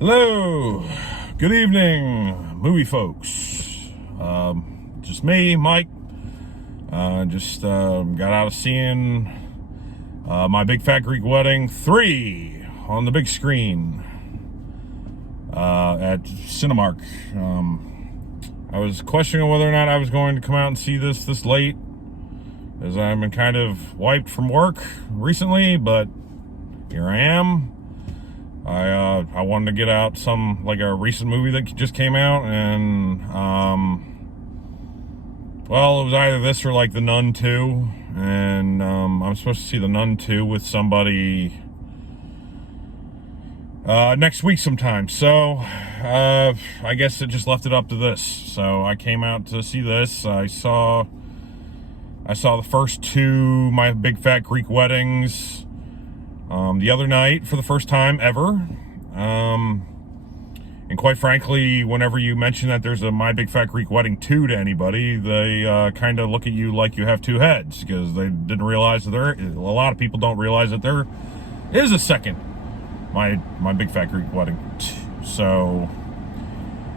Hello, good evening, movie folks. Just me, Mike. Just got out of seeing My Big Fat Greek Wedding 3 on the big screen at Cinemark. I was questioning whether or not I was going to come out and see this late, as I've been kind of wiped from work recently, but here I am. I wanted to get out a recent movie that just came out, and well, it was either this or The Nun 2, and I'm supposed to see The Nun 2 with somebody next week sometime, so I guess it just left it up to this. So I came out to see this. I saw the first two My Big Fat Greek Weddings the other night for the first time ever. And quite frankly, whenever you mention that there's a My Big Fat Greek Wedding 2 to anybody, they kind of look at you like you have two heads, because they didn't realize that a lot of people don't realize that there is a second My Big Fat Greek Wedding. So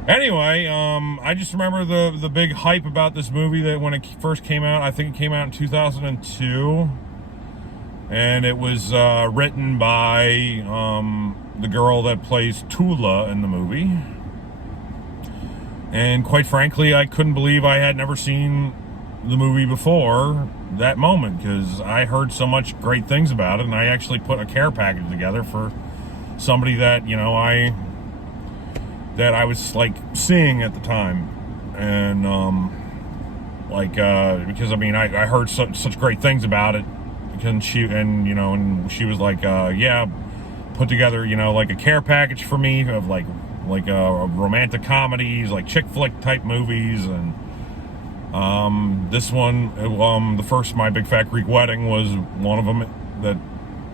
anyway, I just remember the big hype about this movie that when it first came out. I think it came out in 2002. And it was written by the girl that plays Tula in the movie. And quite frankly, I couldn't believe I had never seen the movie before that moment, because I heard so much great things about it, and I actually put a care package together for somebody that, that I was seeing at the time. And because I heard such great things about it. And she was yeah, put together a care package for me of romantic comedies, chick flick type movies, and this one, the first My Big Fat Greek Wedding was one of them that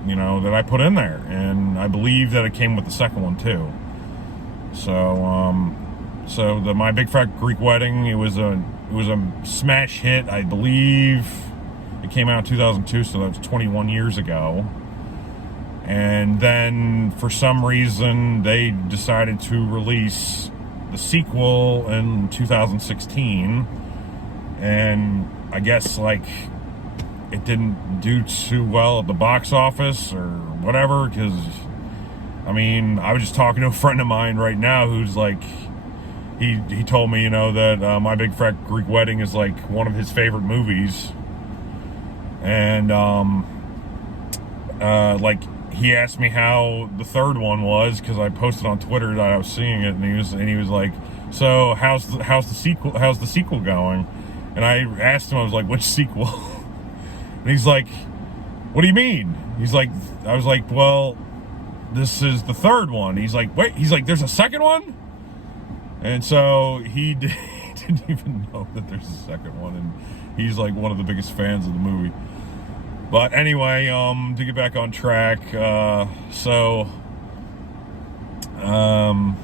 that I put in there, and I believe that it came with the second one too. So the My Big Fat Greek Wedding, it was a smash hit, I believe. It came out in 2002, so that was 21 years ago. And then, for some reason, they decided to release the sequel in 2016. And I guess, it didn't do too well at the box office or whatever, because, I was just talking to a friend of mine right now who's he told me, that My Big Fat Greek Wedding is one of his favorite movies. And he asked me how the third one was, because I posted on Twitter that I was seeing it, and he was like, "So how's the sequel going?" And I asked him, I was like, "Which sequel?" And he's like, "What do you mean?" I was like, "Well, this is the third one." He's like, "Wait," he's like, "There's a second one?" And so he didn't even know that there's a second one, and he's one of the biggest fans of the movie. But anyway, to get back on track, so in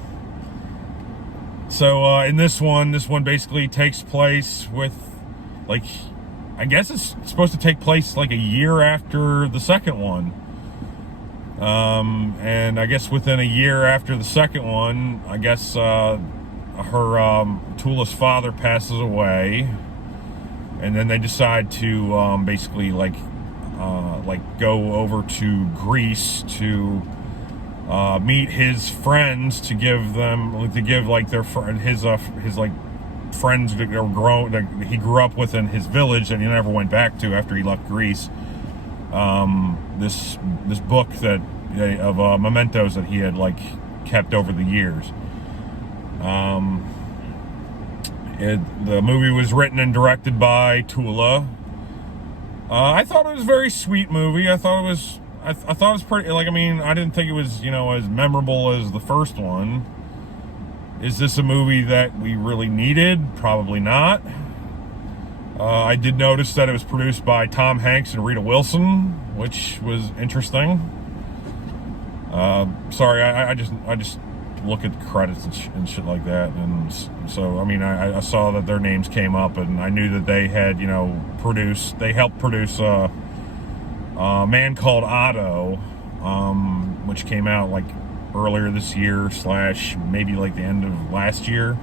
this one basically takes place with, I guess it's supposed to take place a year after the second one. And I guess within a year after the second one, I guess Tula's father passes away, and then they decide to basically go over to Greece to meet his friends, to give their friends that he grew up with in his village that he never went back to after he left Greece. This book of mementos that he had kept over the years. The movie was written and directed by Tula. I thought it was a very sweet movie. I thought it was pretty, I didn't think it was, as memorable as the first one. Is this a movie that we really needed? Probably not. I did notice that it was produced by Tom Hanks and Rita Wilson, which was interesting. Sorry, I just look at the credits and shit like that, and so I saw that their names came up, and I knew that they had helped produce a Man Called Otto, which came out earlier this year / maybe like the end of last year,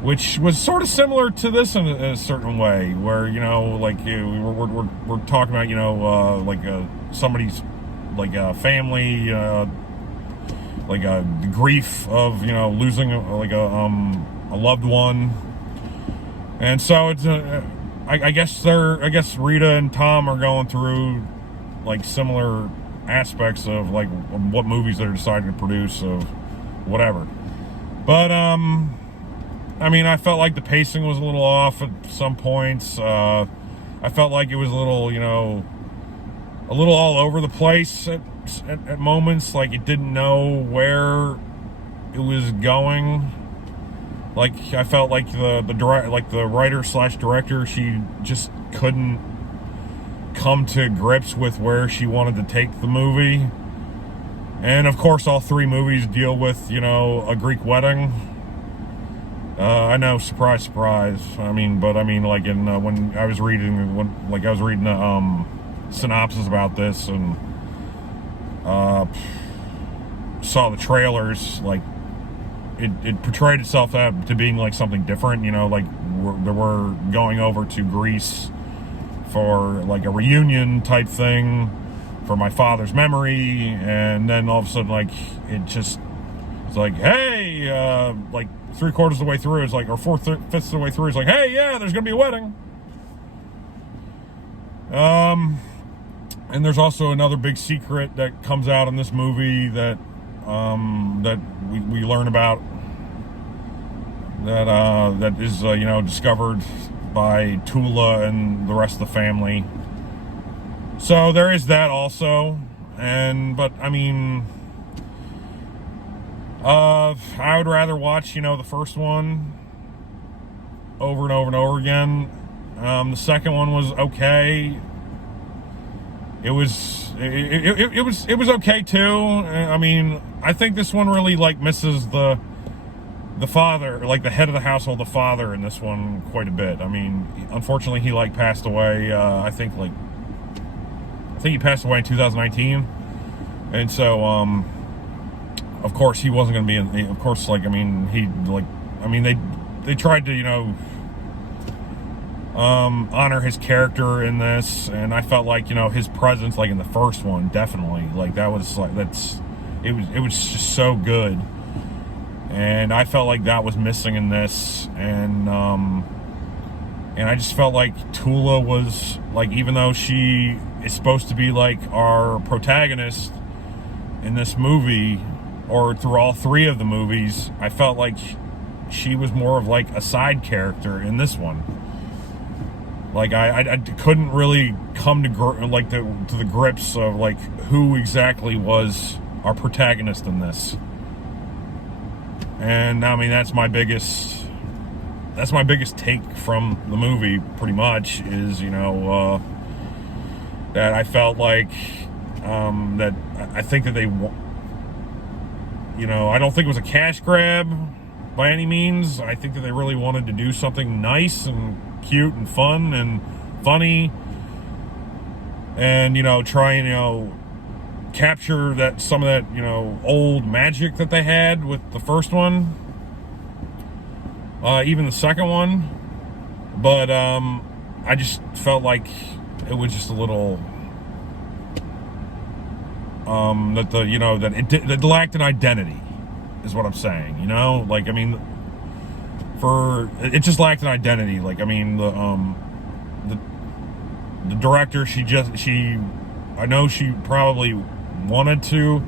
which was sort of similar to this in a certain way, where, you know, like we're talking about, you know, like somebody's like a family, like the grief of, you know, losing like a loved one, and so it's I guess Rita and Tom are going through like similar aspects of like what movies they're deciding to produce of whatever, but I mean, I felt like the pacing was a little off at some points. I felt like it was a little, you know, a little all over the place at moments. Like it didn't know where it was going. Like I felt like the writer / director, she just couldn't come to grips with where she wanted to take the movie. And of course, all three movies deal with, you know, a Greek wedding. I know, surprise, surprise. I mean, like when I was reading, the synopsis about this and saw the trailers, like it portrayed itself to being like something different. You know, like we're going over to Greece for like a reunion type thing for my father's memory, and then all of a sudden, like it's like, hey, like 3/4 of the way through, it's like, or 4/5 of the way through, it's like, hey, yeah, there's gonna be a wedding. And there's also another big secret that comes out in this movie that that we learn about, that is you know, discovered by Tula and the rest of the family. So there is that also, but I mean, I would rather watch, you know, the first one over and over and over again. The second one was okay. It was okay too. I mean, I think this one really like misses the father, like the head of the household, the father in this one quite a bit. I mean, unfortunately, he like passed away. I think he passed away in 2019, and so of course, he wasn't going to be in. Of course, like, I mean, they tried to, you know, honor his character in this, and I felt like, you know, his presence, like in the first one, definitely, like it was just so good, and I felt like that was missing in this, and I just felt like Tula was like, even though she is supposed to be like our protagonist in this movie, or through all three of the movies, I felt like she was more of like a side character in this one. Like I couldn't really come to the grips of like who exactly was our protagonist in this. And I mean, that's my biggest take from the movie, pretty much, is, you know, that I felt like that I think that they, you know, I don't think it was a cash grab by any means. I think that they really wanted to do something nice and cute and fun and funny, and, you know, try and, you know, capture some of that, you know, old magic that they had with the first one, even the second one. But I just felt like it was just a little that it lacked an identity, is what I'm saying. You know, like, I mean, it just lacked an identity. Like, I mean, the director, I know she probably wanted to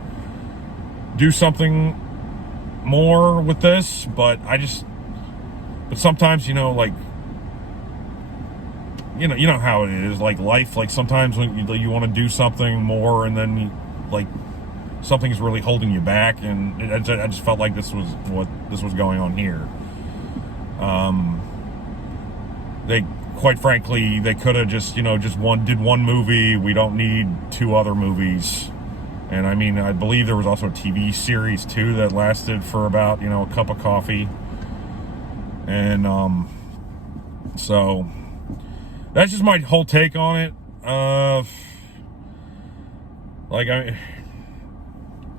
do something more with this, but sometimes, you know, like, you know how it is, like life, like sometimes when you want to do something more, and then like something's really holding you back, and I just felt like this was going on here. They, quite frankly, they could have just, you know, did one movie. We don't need two other movies. And I mean, I believe there was also a TV series too that lasted for about, you know, a cup of coffee. And so that's just my whole take on it. Like,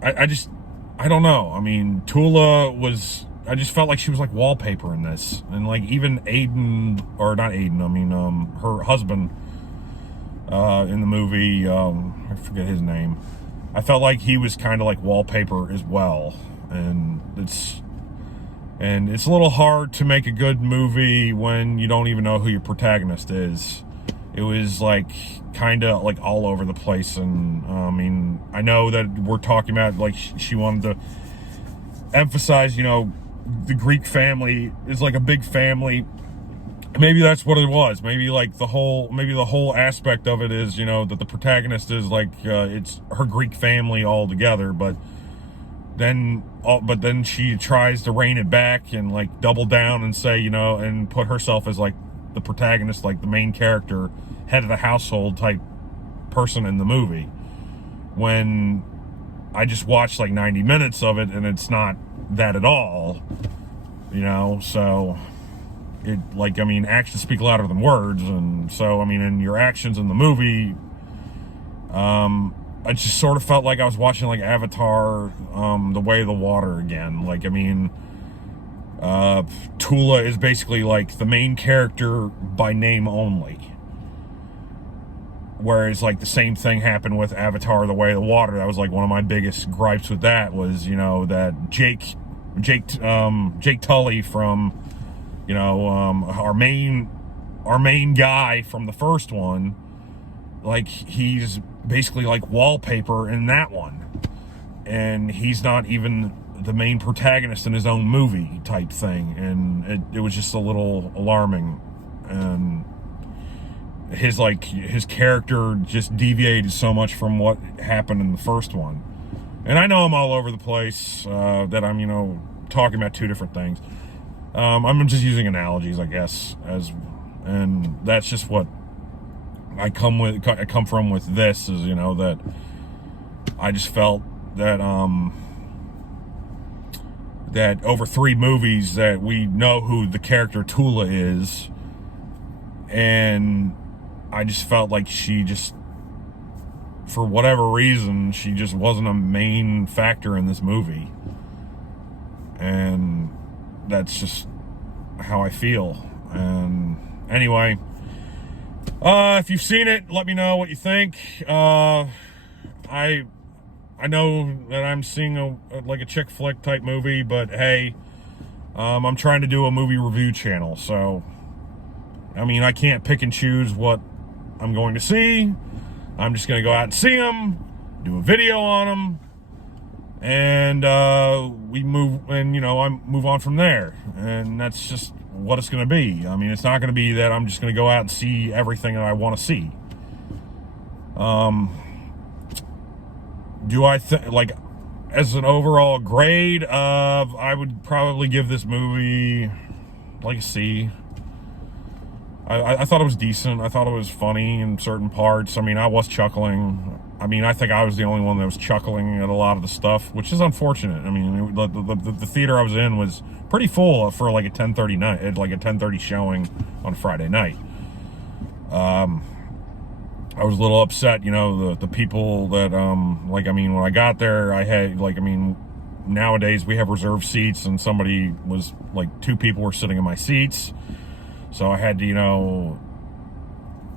I I don't know. I mean, Tula was, I just felt like she was like wallpaper in this. And like even Aiden, or not Aiden, I mean, her husband in the movie, I forget his name. I felt like he was kind of like wallpaper as well. And it's a little hard to make a good movie when you don't even know who your protagonist is. It was like kind of like all over the place. And I mean, I know that we're talking about like she wanted to emphasize, you know, the Greek family is like a big family. Maybe that's what it was. Maybe like the whole aspect of it is, you know, that the protagonist is like it's her Greek family all together, but then she tries to rein it back and like double down and say, you know, and put herself as like the protagonist, like the main character, head of the household type person in the movie, when I just watched like 90 minutes of it and it's not that at all, you know. So it, like, I mean, actions speak louder than words, and so I mean, in your actions in the movie, I just sort of felt like I was watching like Avatar, The Way of the Water again. Like, I mean, Tula is basically like the main character by name only. Whereas like the same thing happened with Avatar, The Way of the Water. That was like one of my biggest gripes with that was, you know, that Jake Tully from, you know, our main guy from the first one, like he's basically like wallpaper in that one, and he's not even the main protagonist in his own movie type thing, and it was just a little alarming. And his character just deviated so much from what happened in the first one. And I know I'm all over the place, that I'm, you know, talking about two different things. I'm just using analogies, I guess, and that's just what I come from with this, is, you know, that I just felt that that over 3 movies that we know who the character Tula is, and I just felt like she just, for whatever reason, she just wasn't a main factor in this movie. And that's just how I feel. And anyway, if you've seen it, let me know what you think. I know that I'm seeing a chick flick type movie, but hey, I'm trying to do a movie review channel, so I mean, I can't pick and choose what I'm going to see. I'm just going to go out and see them, do a video on them, and we move, and you know, I move on from there. And that's just what it's going to be. I mean, it's not going to be that I'm just going to go out and see everything that I want to see. Do I think, like, as an overall grade of, I would probably give this movie like a C. I thought it was decent. I thought it was funny in certain parts. I mean, I was chuckling. I mean, I think I was the only one that was chuckling at a lot of the stuff, which is unfortunate. I mean, the theater I was in was pretty full for like a 10:30 night, like a 10:30 showing on Friday night. I was a little upset, you know, the people that, like, I mean, when I got there, I had, like, I mean, nowadays we have reserved seats, and somebody was, like, 2 people were sitting in my seats, so I had to, you know,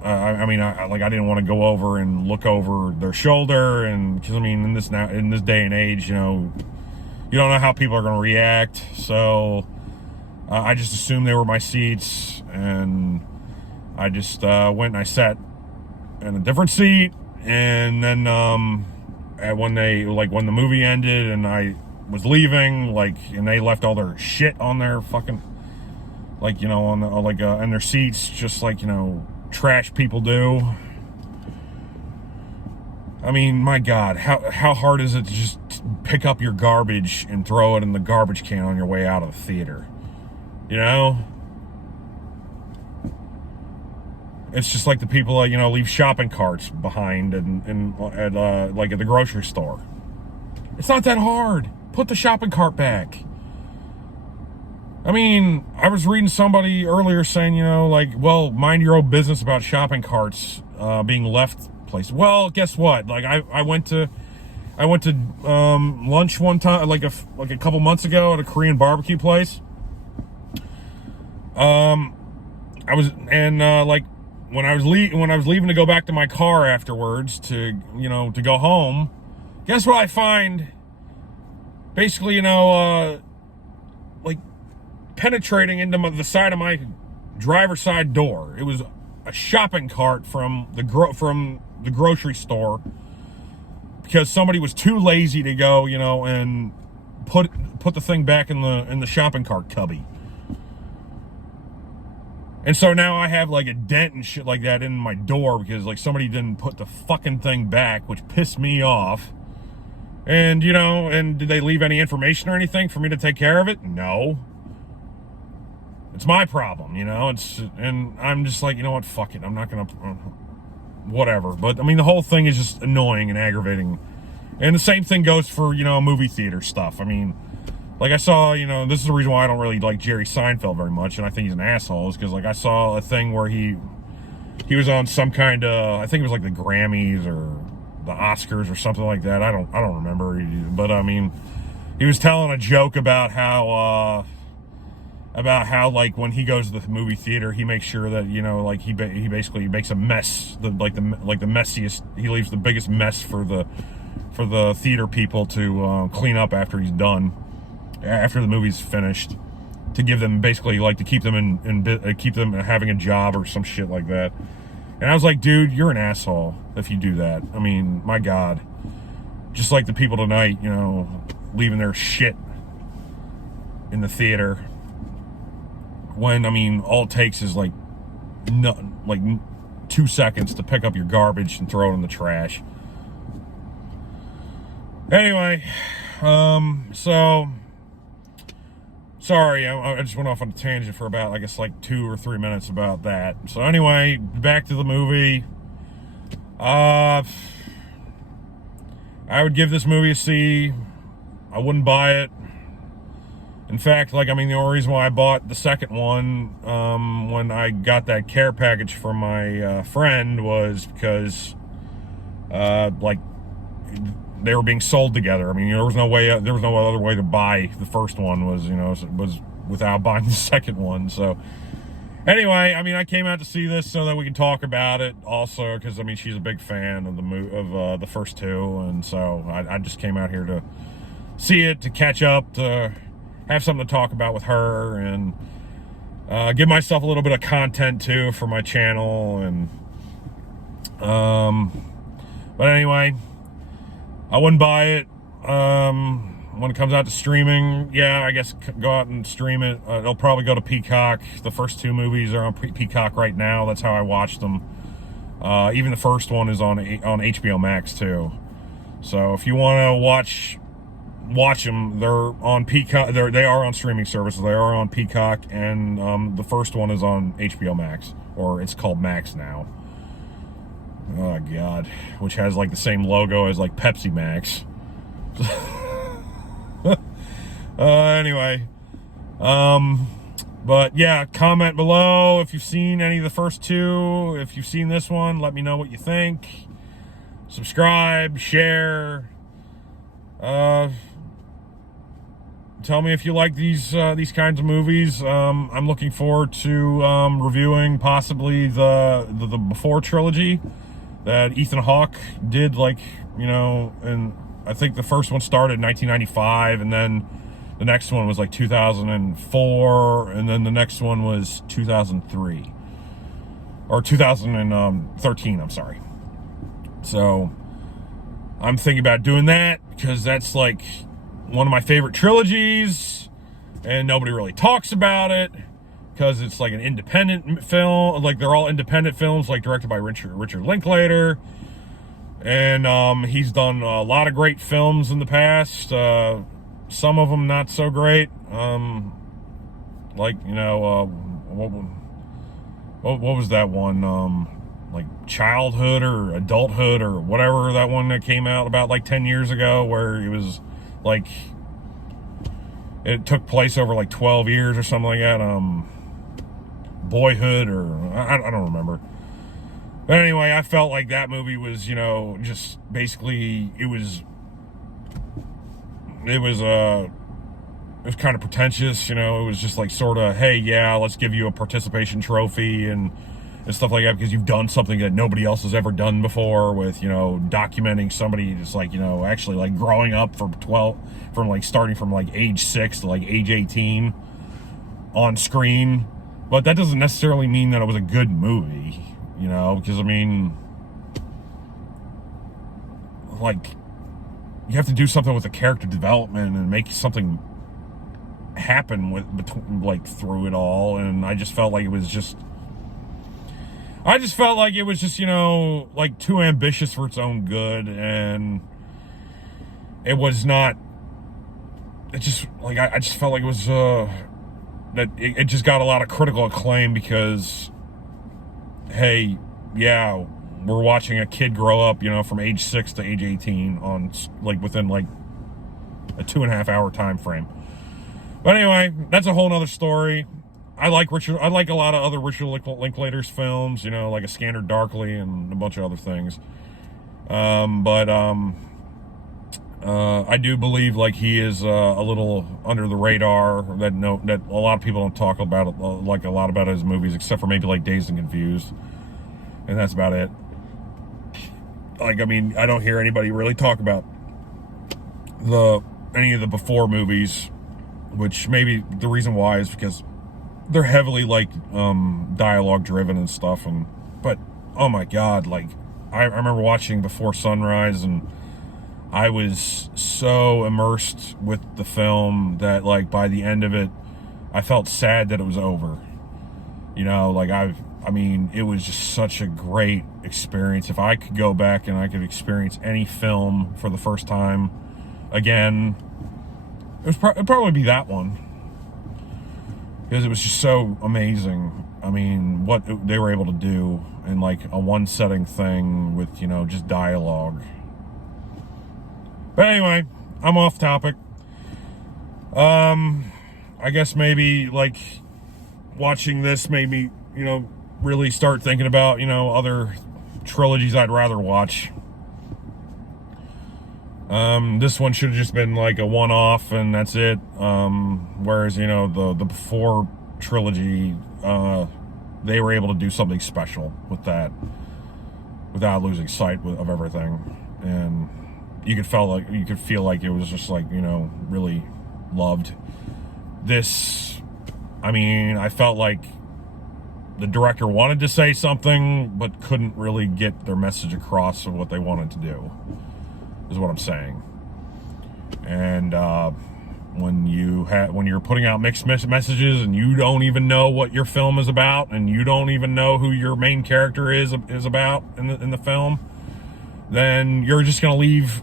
I didn't want to go over and look over their shoulder, and, because, I mean, in this day and age, you know, you don't know how people are going to react, so I just assumed they were my seats, and I just went and I sat in a different seat. And then when the movie ended and I was leaving, like, and they left all their shit on their fucking, like, you know, on the, like, in their seats, just like, you know, trash people do. I mean, my God, how hard is it to just pick up your garbage and throw it in the garbage can on your way out of the theater? You know? It's just like the people, you know, leave shopping carts behind at the grocery store. It's not that hard. Put the shopping cart back. I mean, I was reading somebody earlier saying, you know, like, well, mind your own business about shopping carts being left places. Well, guess what? Like, I went to I went to lunch one time, like a couple months ago, at a Korean barbecue place. I was like when I was leaving to go back to my car afterwards to go home. Guess what I find? Basically, like penetrating into the side of my driver's side door. It was a shopping cart from the grocery store, because somebody was too lazy to go, and put the thing back in the shopping cart cubby. And so now I have like a dent and shit like that in my door because like somebody didn't put the fucking thing back, which pissed me off. And and did they leave any information or anything for me to take care of it? No. It's my problem, and I'm just like, what, fuck it. I'm not gonna, whatever. But I mean, the whole thing is just annoying and aggravating. And the same thing goes for, movie theater stuff. I mean, like I saw, this is the reason why I don't really like Jerry Seinfeld very much, and I think he's an asshole, is because like I saw a thing where he was on some kind of, I think it was like the Grammys or the Oscars or something like that. I don't remember, but I mean, he was telling a joke about how like when he goes to the movie theater, he makes sure that like he basically makes a mess, the messiest. He leaves the biggest mess for the theater people to clean up after he's done, after the movie's finished, to give them basically like to keep them keep them having a job or some shit like that. And I was like, dude, you're an asshole if you do that. I mean, my God, just like the people tonight, leaving their shit in the theater. When, I mean, all it takes is like 2 seconds to pick up your garbage and throw it in the trash. Anyway, so sorry, I just went off on a tangent for about, I guess, like 2 or 3 minutes about that. So anyway, back to the movie. I would give this movie a C. I wouldn't buy it. In fact, the only reason why I bought the second one when I got that care package from my friend was because, they were being sold together. I mean, there was no other way to buy the first one was without buying the second one. So, anyway, I mean, I came out to see this so that we can talk about it also, because I mean, she's a big fan of the first two, and so I just came out here to see it, to catch up, to have something to talk about with her, and give myself a little bit of content too for my channel. And but anyway, I wouldn't buy it. When it comes out to streaming, yeah, I guess go out and stream it. It'll probably go to Peacock. The first two movies are on Peacock right now. That's how I watched them. Even the first one is on HBO Max too. So if you want to watch them, they're on Peacock. They are on streaming services. They are on Peacock, and the first one is on HBO Max, or it's called Max now. Oh God, which has like the same logo as like Pepsi Max. Anyway, but yeah, comment below if you've seen any of the first two. If you've seen this one, let me know what you think. Subscribe, share. Tell me if you like these kinds of movies. I'm looking forward to reviewing possibly the Before trilogy that Ethan Hawke did, and I think the first one started in 1995, and then the next one was like 2004, and then the next one was 2003 or 2013. I'm sorry. So I'm thinking about doing that because that's like one of my favorite trilogies, and nobody really talks about it because it's like an independent film. Like, they're all independent films, like directed by Richard Linklater, and he's done a lot of great films in the past. Some of them not so great. What was that one? Like Childhood or Adulthood or whatever, that one that came out about like 10 years ago, where it was like, it took place over like 12 years or something like that. Boyhood, or I don't remember. But anyway, I felt like that movie was, just basically, it was it was kind of pretentious, you know. It was just like sort of, hey, yeah, let's give you a participation trophy and stuff like that because you've done something that nobody else has ever done before with, you know, documenting somebody just like, you know, actually like growing up from starting from like age 6 to like age 18 on screen. But that doesn't necessarily mean that it was a good movie, you know, because I mean, like, you have to do something with the character development and make something happen through it all. And I just felt like it was just you know, like too ambitious for its own good, and it was not. It just like I just felt like it was that it just got a lot of critical acclaim because, hey, yeah, we're watching a kid grow up, you know, from age 6 to age 18 on like within like a 2.5 hour time frame. But anyway, that's a whole nother story. I like a lot of other Richard Linklater's films, you know, like A Scanner Darkly and a bunch of other things. I do believe like he is a little under the radar. That a lot of people don't talk about it, like a lot about his movies, except for maybe like Dazed and Confused, and that's about it. Like, I mean, I don't hear anybody really talk about any of the before movies, which maybe the reason why is because they're heavily like dialogue driven and stuff. But oh my god, like I remember watching Before Sunrise, and I was so immersed with the film that like by the end of it, I felt sad that it was over. You know, like I mean, it was just such a great experience. If I could go back and I could experience any film for the first time again, it'd probably be that one. Because it was just so amazing. I mean, what they were able to do in like a one setting thing with, you know, just dialogue. But anyway, I'm off topic. I guess maybe like watching this made me, you know, really start thinking about, you know, other trilogies I'd rather watch. This one should have just been like a one-off and that's it. Whereas, you know, the Before trilogy, they were able to do something special with that without losing sight of everything. And you could feel like it was just like, you know, really loved. This, I mean, I felt like the director wanted to say something but couldn't really get their message across of what they wanted to do, is what I'm saying. And when you're putting out mixed messages and you don't even know what your film is about and you don't even know who your main character is about in the film, then you're just going to leave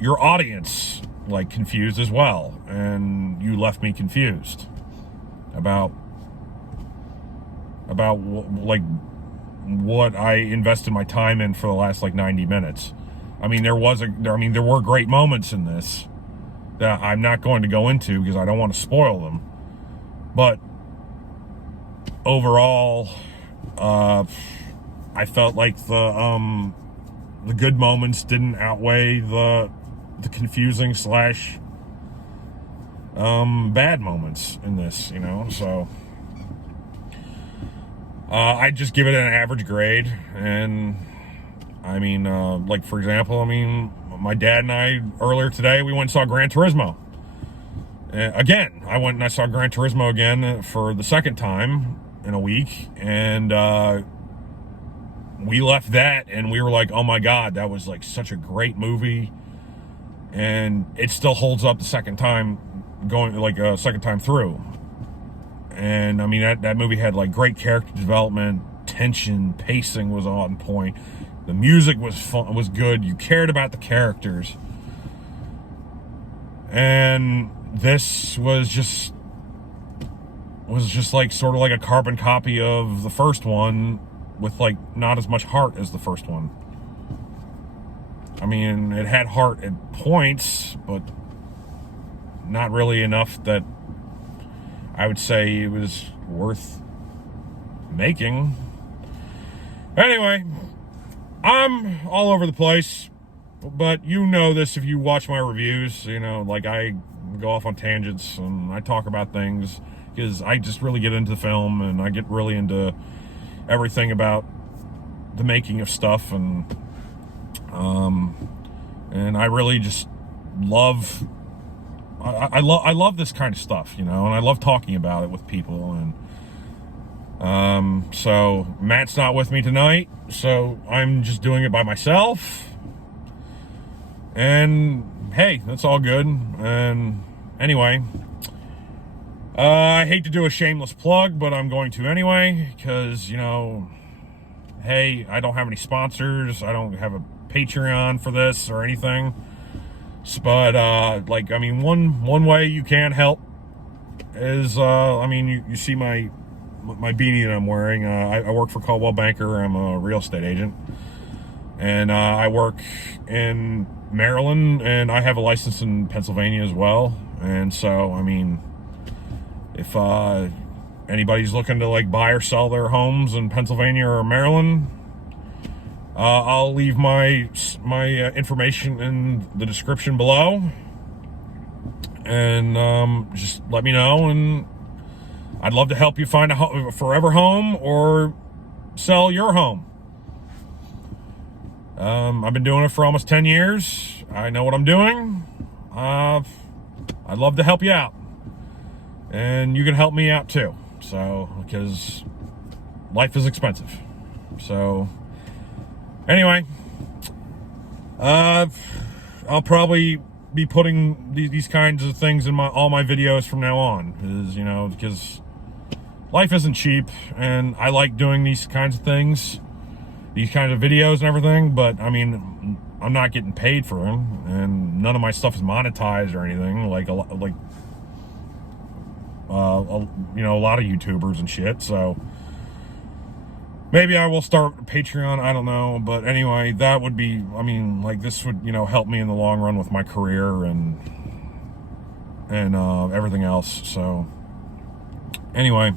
your audience like confused as well. And you left me confused about like what I invested my time in for the last like 90 minutes. I mean, there were great moments in this that I'm not going to go into because I don't want to spoil them. But overall, I felt like the good moments didn't outweigh the confusing / bad moments in this, you know. So I just give it an average grade. And I mean, like for example, I mean, my dad and I earlier today we went and saw Gran Turismo. Again, I went and I saw Gran Turismo again for the second time in a week, and we left that and we were like, oh my god, that was like such a great movie, and it still holds up the second time through. And I mean, that movie had like great character development, tension, pacing was on point, the music was fun, was good, you cared about the characters. And this was just like sort of like a carbon copy of the first one with like not as much heart as the first one. I mean, it had heart at points, but not really enough that I would say it was worth making. Anyway, I'm all over the place. But you know this if you watch my reviews. You know, like I go off on tangents and I talk about things because I just really get into the film and I get really into everything about the making of stuff, and I really just love. I love this kind of stuff, you know, and I love talking about it with people. And so Matt's not with me tonight, so I'm just doing it by myself. And hey, that's all good. And anyway, I hate to do a shameless plug, but I'm going to anyway, because, you know, hey, I don't have any sponsors. I don't have a Patreon for this or anything. But, like, I mean, one way you can help is, I mean, you see my beanie that I'm wearing. I work for Coldwell Banker. I'm a real estate agent. And I work in Maryland, and I have a license in Pennsylvania as well. And so, I mean, if anybody's looking to like buy or sell their homes in Pennsylvania or Maryland, I'll leave my information in the description below, and just let me know, and I'd love to help you find a forever home or sell your home. I've been doing it for almost 10 years. I know what I'm doing. I'd love to help you out. And you can help me out too. So, because life is expensive. So, anyway, I'll probably be putting these kinds of things in all my videos from now on. Is, you know, because life isn't cheap, and I like doing these kinds of things, these kinds of videos and everything, but I mean, I'm not getting paid for them, and none of my stuff is monetized or anything, like you know, a lot of YouTubers and shit. So maybe I will start Patreon, I don't know. But anyway, that would be, I mean, like, this would, you know, help me in the long run with my career and everything else. So anyway,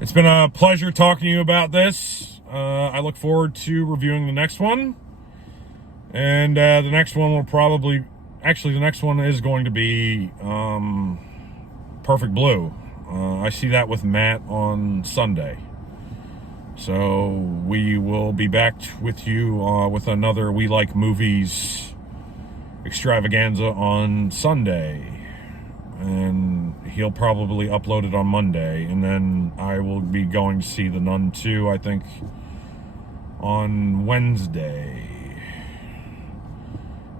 it's been a pleasure talking to you about this. I look forward to reviewing the next one. And the next one will probably, actually the next one is going to be Perfect Blue. I see that with Matt on Sunday. So we will be back with you with another We Like Movies extravaganza on Sunday. And he'll probably upload it on Monday. And then I will be going to see The Nun 2, I think, on Wednesday.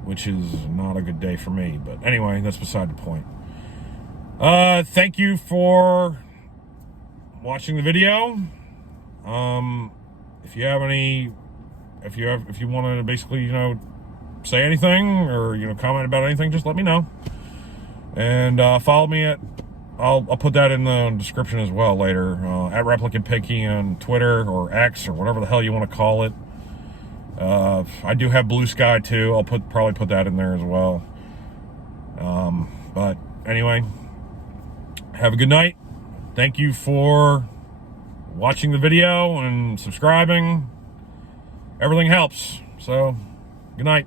Which is not a good day for me. But anyway, that's beside the point. Thank you for watching the video. If you have any, if you want to basically, you know, say anything or, you know, comment about anything, just let me know. And follow me at, I'll put that in the description as well later, at Replicant Pinky on Twitter or X or whatever the hell you want to call it. I do have Blue Sky too. I'll probably put that in there as well. But anyway, have a good night. Thank you for watching the video and subscribing. Everything helps. So, good night.